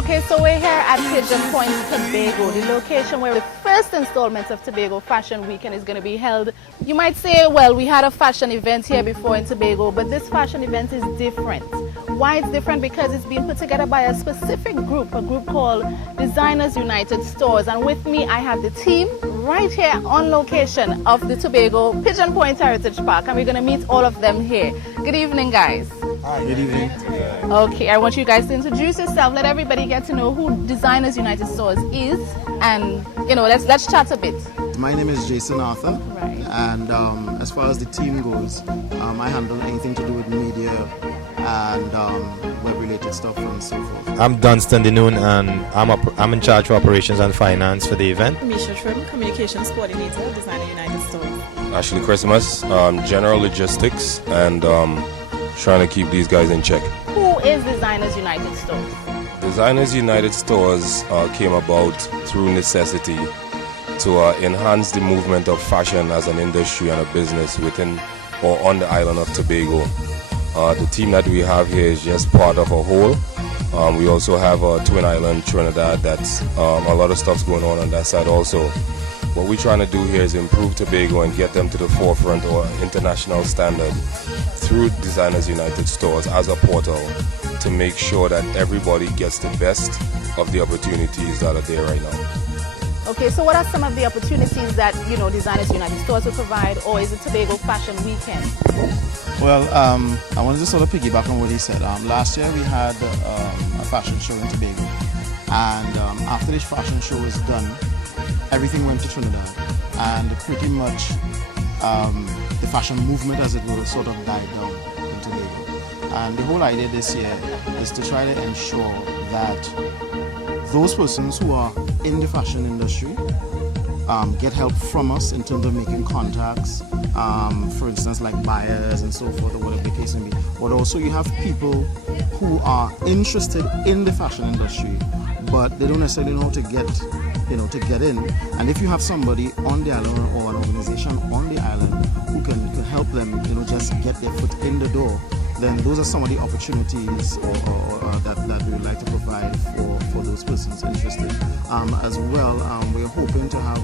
Okay, so we're here at Pigeon Point, Tobago, the location where the first installment of Tobago Fashion Weekend is going to be held. You might say, well, we had a fashion event here before in Tobago, but this fashion event is different. Why it's different? Because it's being put together by a specific group, a group called Designers United Stores. And with me, I have the team right here on location of the Tobago Pigeon Point Heritage Park, and we're going to meet all of them here. Good evening, guys. Hi, good evening. Okay, I want you guys to introduce yourself. Let everybody get to know who Designers United Stores is, and let's chat a bit. My name is Jason Arthur, Right. and as far as the team goes, I handle anything to do with media and web-related stuff and so forth. I'm Dunstan Denoon, and I'm in charge of operations and finance for the event. Misha Trim, Communications Coordinator, Designer United Stores. Ashley Christmas, General Logistics, and trying to keep these guys in check. Who is Designers United Stores? Designers United Stores came about through necessity to enhance the movement of fashion as an industry and a business within or on the island of Tobago. The team that we have here is just part of a whole. We also have a Twin Island, Trinidad, that's a lot of stuff's going on that side also. What we're trying to do here is improve Tobago and get them to the forefront or international standard through Designers United Stores as a portal to make sure that everybody gets the best of the opportunities that are there right now. Okay, so what are some of the opportunities that Designers United Stores will provide, or is it Tobago Fashion Weekend? Well, I wanted to sort of piggyback on what he said. Last year we had a fashion show in Tobago, and after this fashion show was done, everything went to Trinidad, and pretty much the fashion movement, as it were, sort of died down in Tobago. And the whole idea this year is to try to ensure that those persons who are in the fashion industry get help from us in terms of making contacts, for instance, like buyers and so forth, or whatever the case may be. But also you have people who are interested in the fashion industry, but they don't necessarily know how to get in. And if you have somebody on the island or an organization on the island who can help them, just get their foot in the door, then those are some of the opportunities that we would like to provide for those persons interested. As well, we're hoping to have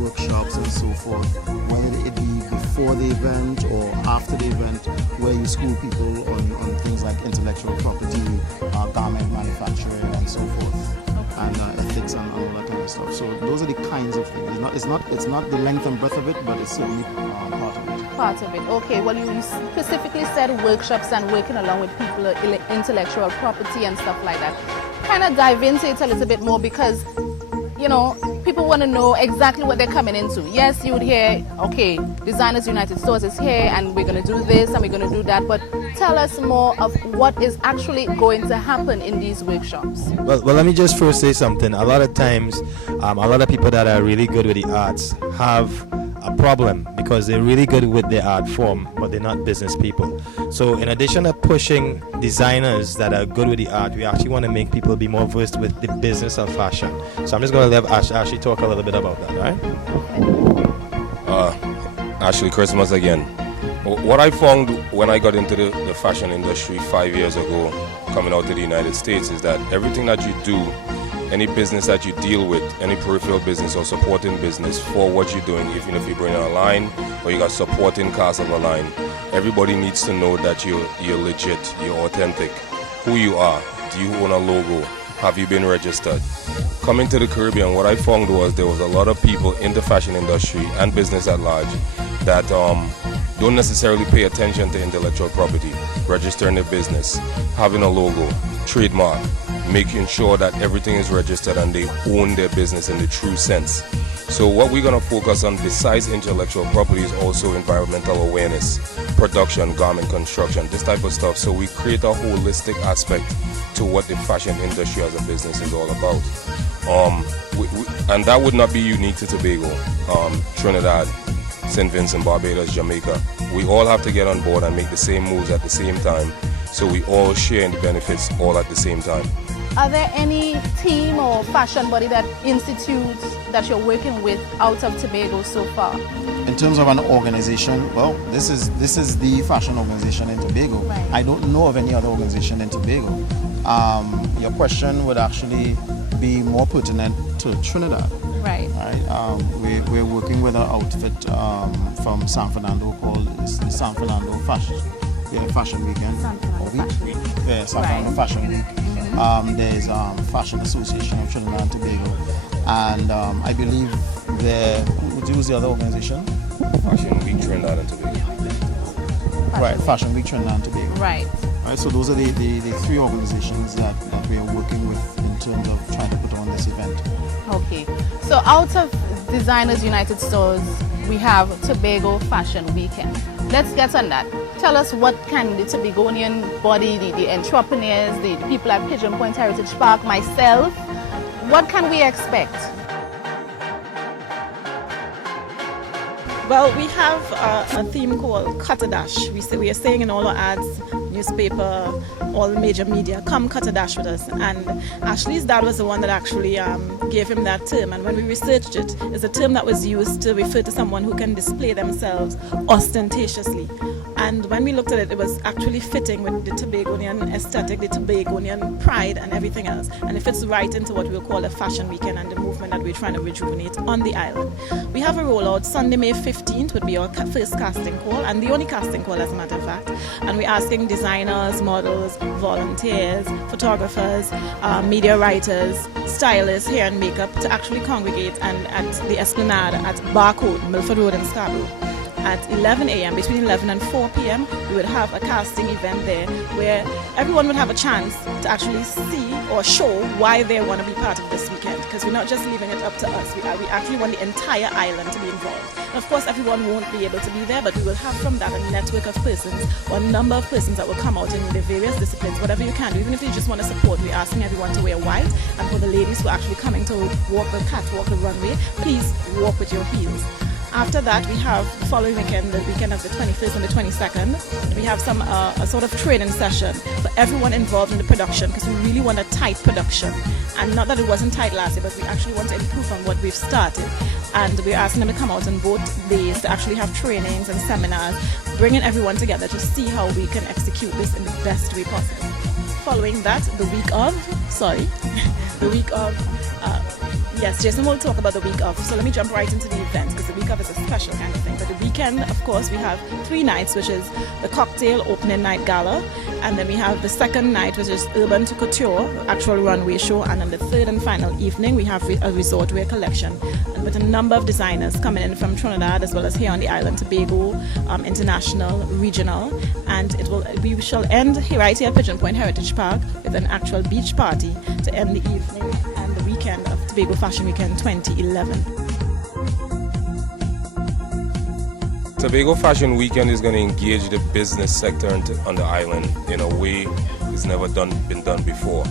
workshops and so forth, whether it be before the event or after the event, where you school people on things like intellectual property, garment manufacturing and so forth, and ethics and all that kind of stuff. So those are the kinds of things. It's not the length and breadth of it, but it's certainly part of it. Part of it. Okay, well, you specifically said workshops and working along with people, intellectual property and stuff like that. Kind of dive into it a little bit more, because people want to know exactly what they're coming into. Yes, you would hear, okay, Designers United Stores is here and we're going to do this and we're going to do that, but tell us more of what is actually going to happen in these workshops. Well, let me just first say something. A lot of times, a lot of people that are really good with the arts have a problem because they're really good with their art form, but they're not business people. So in addition to pushing designers that are good with the art, we actually want to make people be more versed with the business of fashion. So I'm just going to let Ashley talk a little bit about that, right? Ashley Christmas again. What I found when I got into the fashion industry 5 years ago, coming out to the United States, is that everything that you do, any business that you deal with, any peripheral business or supporting business for what you're doing, even if you bring in a line or you got supporting cast of a line, everybody needs to know that you're legit, you're authentic, who you are. Do you own a logo? Have you been registered? Coming to the Caribbean, what I found was there was a lot of people in the fashion industry and business at large that don't necessarily pay attention to intellectual property, registering their business, having a logo, trademark, making sure that everything is registered and they own their business in the true sense. So what we're going to focus on besides intellectual property is also environmental awareness, production, garment construction, this type of stuff. So we create a holistic aspect to what the fashion industry as a business is all about. And that would not be unique to Tobago, Trinidad, St. Vincent, Barbados, Jamaica. We all have to get on board and make the same moves at the same time, so we all share in the benefits all at the same time. Are there any team or fashion body that institutes that you're working with out of Tobago so far? In terms of an organization, well, this is the fashion organization in Tobago. Right. I don't know of any other organization in Tobago. your question would actually be more pertinent to Trinidad. Right. Right. We're working with an outfit from San Fernando called the San Fernando Fashion Weekend. San Fernando Or week. Fashion Week. Yeah, San Right. Fernando Fashion Week. There's Fashion Association of Trinidad and Tobago, and I believe would you use the other organization? Fashion Week Trinidad and Tobago. Right, Fashion Week Trinidad and Tobago. Right. Right, so those are the three organizations that we are working with in terms of trying to put on this event. Okay. So out of Designers United Stores, we have Tobago Fashion Weekend. Let's get on that. Tell us what can the Tobagonian body, the entrepreneurs, the people at Pigeon Point Heritage Park, myself, what can we expect? Well, we have a theme called Cut a Dash. We are saying in all our ads, newspaper, all the major media, come cut a dash with us. And Ashley's dad was the one that actually gave him that term. And when we researched it, it's a term that was used to refer to someone who can display themselves ostentatiously. And when we looked at it, it was actually fitting with the Tobagonian aesthetic, the Tobagonian pride and everything else. And it fits right into what we'll call a fashion weekend and the movement that we're trying to rejuvenate on the island. We have a rollout. Sunday, May 15th would be our first casting call, and the only casting call as a matter of fact. And we're asking designers, models, volunteers, photographers, media writers, stylists, hair and makeup to actually congregate and at the Esplanade at Barcode, Milford Road in Scarborough. At 11 a.m., between 11 and 4 p.m., we would have a casting event there where everyone would have a chance to actually see or show why they want to be part of this weekend. Because we're not just leaving it up to us. We actually want the entire island to be involved. And of course, everyone won't be able to be there, but we will have from that a network of persons or a number of persons that will come out in the various disciplines, whatever you can do. Even if you just want to support, we're asking everyone to wear white. And for the ladies who are actually coming to walk the catwalk, the runway, please walk with your heels. After that, we have the following weekend, the weekend of the 21st and the 22nd, we have some a sort of training session for everyone involved in the production, because we really want a tight production. And not that it wasn't tight last year, but we actually want to improve on what we've started. And we're asking them to come out on both days to actually have trainings and seminars, bringing everyone together to see how we can execute this in the best way possible. Following that, yes, Jason will talk about the week of. So let me jump right into the event, because the week of is a special kind of thing. But the weekend, of course, we have 3 nights, which is the cocktail opening night gala. And then we have the second night, which is Urban to Couture, actual runway show. And then the third and final evening, we have a resort wear collection. And with a number of designers coming in from Trinidad, as well as here on the island, Tobago, international, regional. And we shall end right here at Pigeon Point Heritage Park with an actual beach party to end the evening and the weekend of Tobago Fashion Weekend 2011. Tobago Fashion Weekend is going to engage the business sector on the island in a way it's never been done before.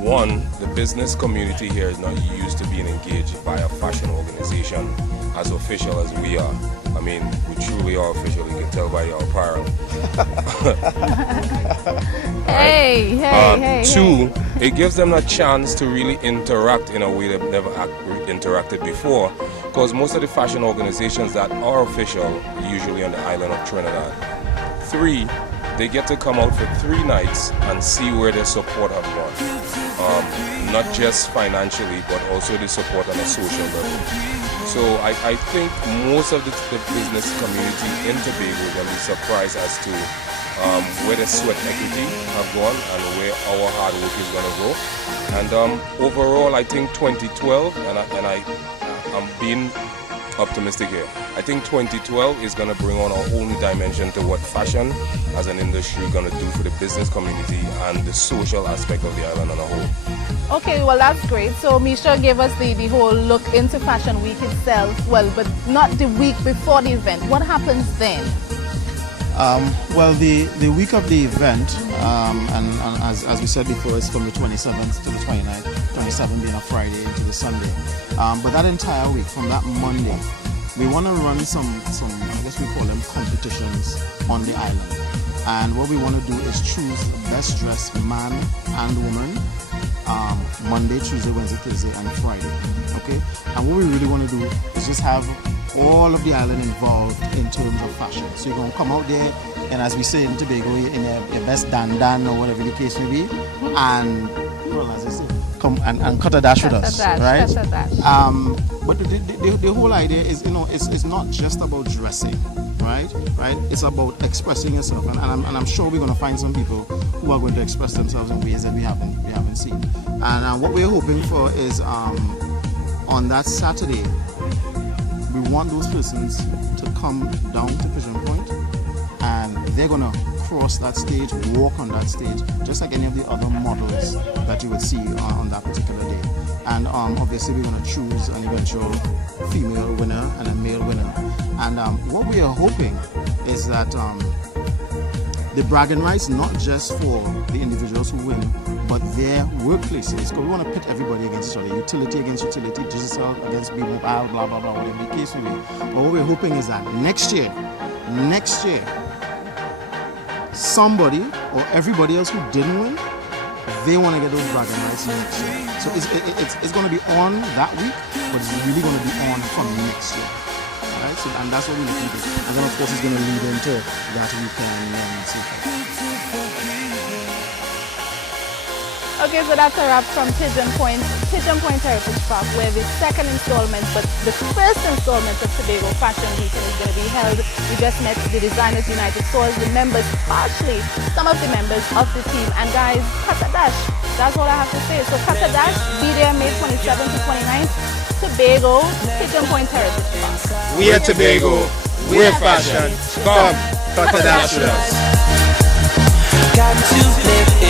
One, the business community here is not used to being engaged by a fashion organization as official as we are. I mean, we truly are official. You can tell by our apparel. Hey. Two, it gives them a chance to really interact in a way they've never interacted before, because most of the fashion organizations that are official are usually on the island of Trinidad. 3, they get to come out for 3 nights and see where their support have gone. Not just financially, but also the support on a social level. So I think most of the business community in Tobago is going to be surprised as to where the sweat equity have gone and where our hard work is going to go. And overall, I think 2012, and I'm being optimistic here, I think 2012 is going to bring on a whole new dimension to what fashion as an industry is going to do for the business community and the social aspect of the island on a whole. Okay, well that's great. So Misha gave us the whole look into Fashion Week itself, well, but not the week before the event. What happens then? Well, the week of the event, and as we said before, it's from the 27th to the 29th, 27th being a Friday into the Sunday. But that entire week, from that Monday, we want to run some, I guess we call them competitions on the island. And what we want to do is choose the best dressed man and woman, Monday, Tuesday, Wednesday, Thursday, and Friday. Okay? And what we really want to do is just have all of the island involved in terms of fashion. So you're going to come out there and as we say in Tobago, in your best dan or whatever the case may be, and well, as I say, come and cut a dash with us, right? Cut a dash. But the whole idea is, it's not just about dressing, right? It's about expressing yourself, and I'm sure we're going to find some people who are going to express themselves in ways that we haven't seen. And what we're hoping for is on that Saturday, we want those persons to come down to Pigeon Point, and they're going to cross that stage, walk on that stage, just like any of the other models that you would see on that particular day. And obviously we're going to choose an eventual female winner and a male winner. And what we are hoping is that the bragging rights, not just for the individuals who win, but their workplaces, because we want to pit everybody against each other, utility against utility, digital against mobile, blah, blah, blah, whatever the case may be. But what we're hoping is that next year, somebody or everybody else who didn't win, they want to get those bragging rights next year. So it's going to be on that week, but it's really going to be on from next year. Right? So, and that's what we're looking for. And then of course it's going to lead into that weekend. Okay, so that's a wrap from Pigeon Point Heritage Park, where the second installment, but the first installment of Tobago Fashion Weekend is going to be held. We just met the Designers United Stores, the members, partially some of the members of the team. And guys, cut a dash. That's all I have to say. So cut a dash, be there May 27th to 29th, Tobago, Pigeon Point Heritage Park. We are Tobago, we're fashion. Come, cut a dash with us. Got to live